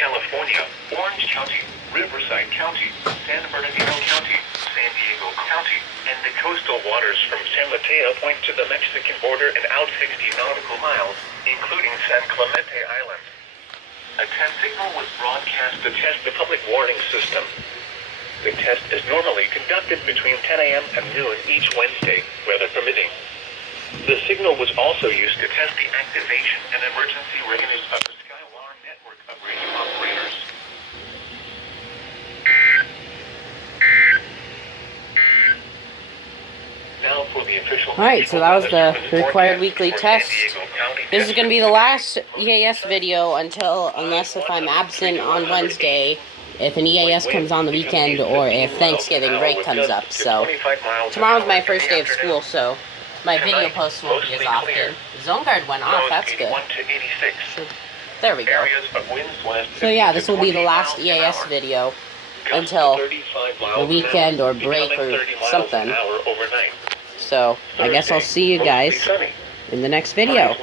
California, Orange County, Riverside County, San Bernardino County, San Diego County, and the coastal waters from San Mateo Point to the Mexican border and out 60 nautical miles, including San Clemente Island. A test signal was broadcast to test the public warning system. The test is normally conducted between 10 a.m. and noon each Wednesday, weather permitting. The signal was also used to test the activation and emergency readiness of the Skywarn network of radio operators. Now for the official. Alright, so that was the required weekly test. This is going to be the last EAS video unless if I'm absent on Wednesday, if an EAS comes on the weekend, or if Thanksgiving break comes up. So tomorrow's my first day of school, so my video posts won't be as often. Zone guard went off, that's good. There we go. So yeah, this will be the last EAS video until the weekend or break or something. So I guess I'll see you guys in the next video.